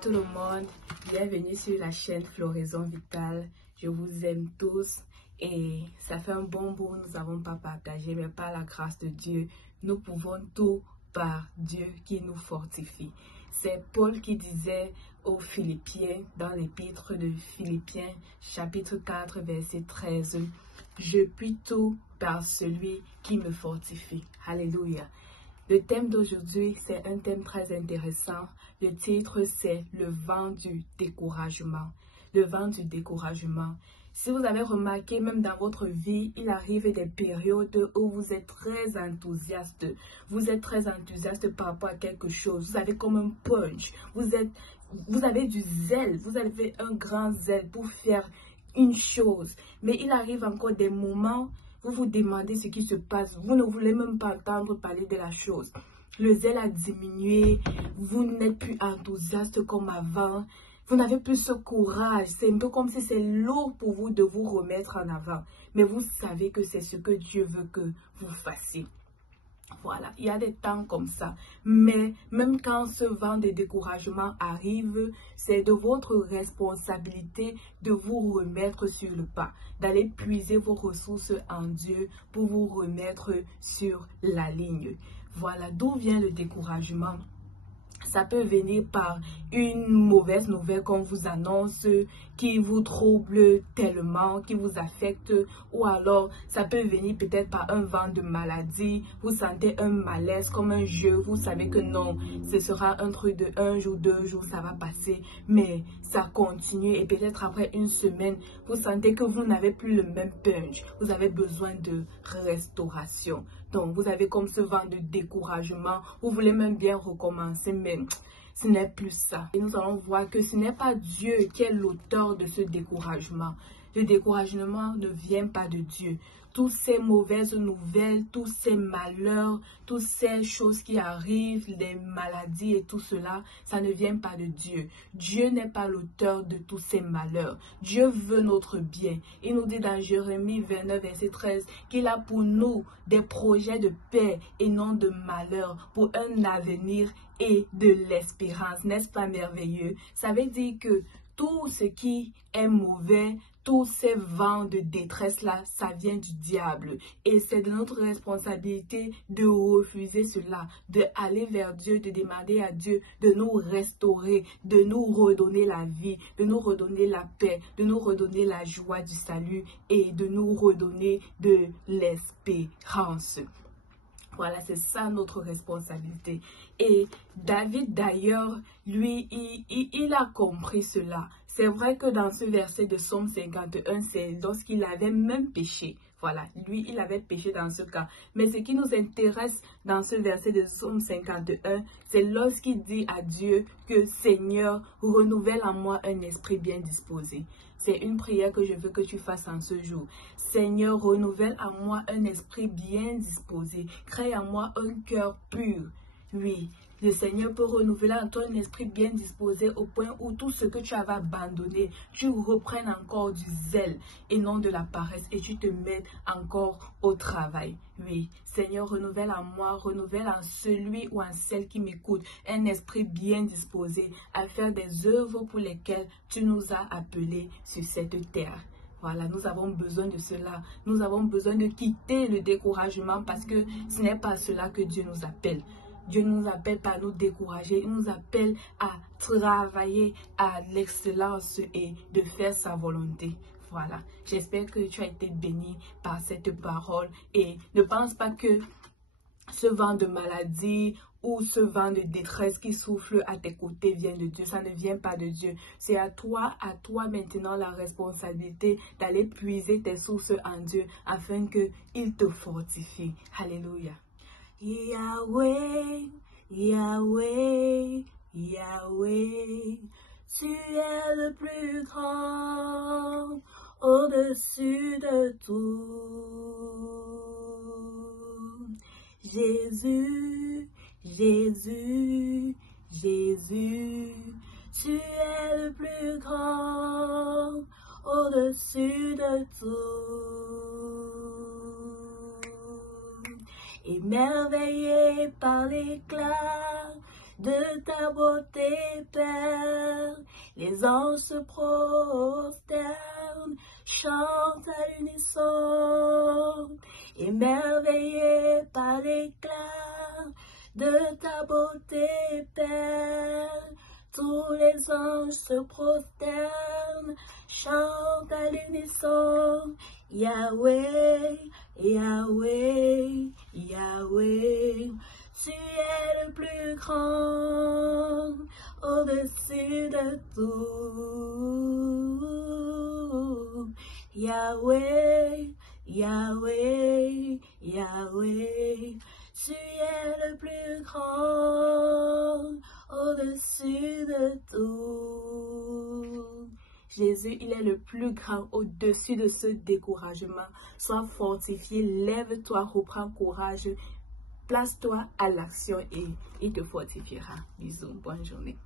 tout le monde, bienvenue sur la chaîne Floraison Vitale. Je vous aime tous et ça fait un bon bout, nous n'avons pas partagé, mais par la grâce de Dieu, nous pouvons tout par Dieu qui nous fortifie. C'est Paul qui disait aux Philippiens, dans l'épître de Philippiens, chapitre 4, verset 13, « Je puis tout par celui qui me fortifie. » Alléluia. Le thème d'aujourd'hui, c'est un thème très intéressant. Le titre, c'est « Le vent du découragement ». Le vent du découragement. Si vous avez remarqué, même dans votre vie, il arrive des périodes où vous êtes très enthousiaste. Vous êtes très enthousiaste par rapport à quelque chose. Vous avez comme un punch. Vous avez du zèle. Vous avez un grand zèle pour faire une chose. Mais il arrive encore des moments où vous vous demandez ce qui se passe. Vous ne voulez même pas entendre parler de la chose. Le zèle a diminué. Vous n'êtes plus enthousiaste comme avant. Vous n'avez plus ce courage. C'est un peu comme si c'est lourd pour vous de vous remettre en avant. Mais vous savez que c'est ce que Dieu veut que vous fassiez. Voilà, il y a des temps comme ça. Mais même quand ce vent de découragement arrive, c'est de votre responsabilité de vous remettre sur le pas, d'aller puiser vos ressources en Dieu pour vous remettre sur la ligne. Voilà, d'où vient le découragement? Ça peut venir par une mauvaise nouvelle qu'on vous annonce, qui vous trouble tellement, qui vous affecte, ou alors ça peut venir peut-être par un vent de maladie. Vous sentez un malaise comme un jeu, vous savez que non, ce sera un truc de 1 jour, 2 jours, ça va passer, mais ça continue et peut-être après une semaine, vous sentez que vous n'avez plus le même punch, vous avez besoin de restauration. Donc, vous avez comme ce vent de découragement, vous voulez même bien recommencer, mais ce n'est plus ça. Et nous allons voir que ce n'est pas Dieu qui est l'auteur de ce découragement. Le découragement ne vient pas de Dieu. Toutes ces mauvaises nouvelles, tous ces malheurs, toutes ces choses qui arrivent, les maladies et tout cela, ça ne vient pas de Dieu. Dieu n'est pas l'auteur de tous ces malheurs. Dieu veut notre bien. Il nous dit dans Jérémie 29, verset 13, qu'il a pour nous des projets de paix et non de malheur, pour un avenir et de l'espérance. N'est-ce pas merveilleux? Ça veut dire que tout ce qui est mauvais, tous ces vents de détresse-là, ça vient du diable. Et c'est de notre responsabilité de refuser cela, de aller vers Dieu, de demander à Dieu de nous restaurer, de nous redonner la vie, de nous redonner la paix, de nous redonner la joie du salut et de nous redonner de l'espérance. Voilà, c'est ça notre responsabilité. Et David, d'ailleurs, lui, il a compris cela. C'est vrai que dans ce verset de Psaume 51, c'est lorsqu'il avait même péché. Voilà, lui, il avait péché dans ce cas. Mais ce qui nous intéresse dans ce verset de Psaume 51, c'est lorsqu'il dit à Dieu que Seigneur, renouvelle en moi un esprit bien disposé. C'est une prière que je veux que tu fasses en ce jour. Seigneur, renouvelle en moi un esprit bien disposé. Crée en moi un cœur pur. Oui, le Seigneur peut renouveler en toi un esprit bien disposé au point où tout ce que tu avais abandonné, tu reprennes encore du zèle et non de la paresse et tu te mets encore au travail. Oui, Seigneur, renouvelle en moi, renouvelle en celui ou en celle qui m'écoute un esprit bien disposé à faire des œuvres pour lesquelles tu nous as appelés sur cette terre. Voilà, nous avons besoin de cela. Nous avons besoin de quitter le découragement parce que ce n'est pas cela que Dieu nous appelle. Dieu ne nous appelle pas à nous décourager, il nous appelle à travailler à l'excellence et de faire sa volonté. Voilà, j'espère que tu as été béni par cette parole et ne pense pas que ce vent de maladie ou ce vent de détresse qui souffle à tes côtés vient de Dieu. Ça ne vient pas de Dieu. C'est à toi maintenant la responsabilité d'aller puiser tes sources en Dieu afin qu'il te fortifie. Alléluia. Yahweh, Yahweh, Yahweh, tu es le plus grand au-dessus de tout. Jésus, Jésus, Jésus, tu es le plus grand au-dessus de tout. Émerveillé par l'éclat de ta beauté, Père, Les anges se prosternent, chantent à l'unisson, émerveillés par l'éclat de ta beauté, Père. Tous les anges se prosternent, chantent à l'unisson. Yahweh, Yahweh, Yahweh, tu es le plus grand, au-dessus de tout. Yahweh, Yahweh, Yahweh, tu es le plus grand, au-dessus de tout. Jésus, il est le plus grand au-dessus de ce découragement. Sois fortifié, lève-toi, reprends courage, place-toi à l'action et il te fortifiera. Bisous, bonne journée.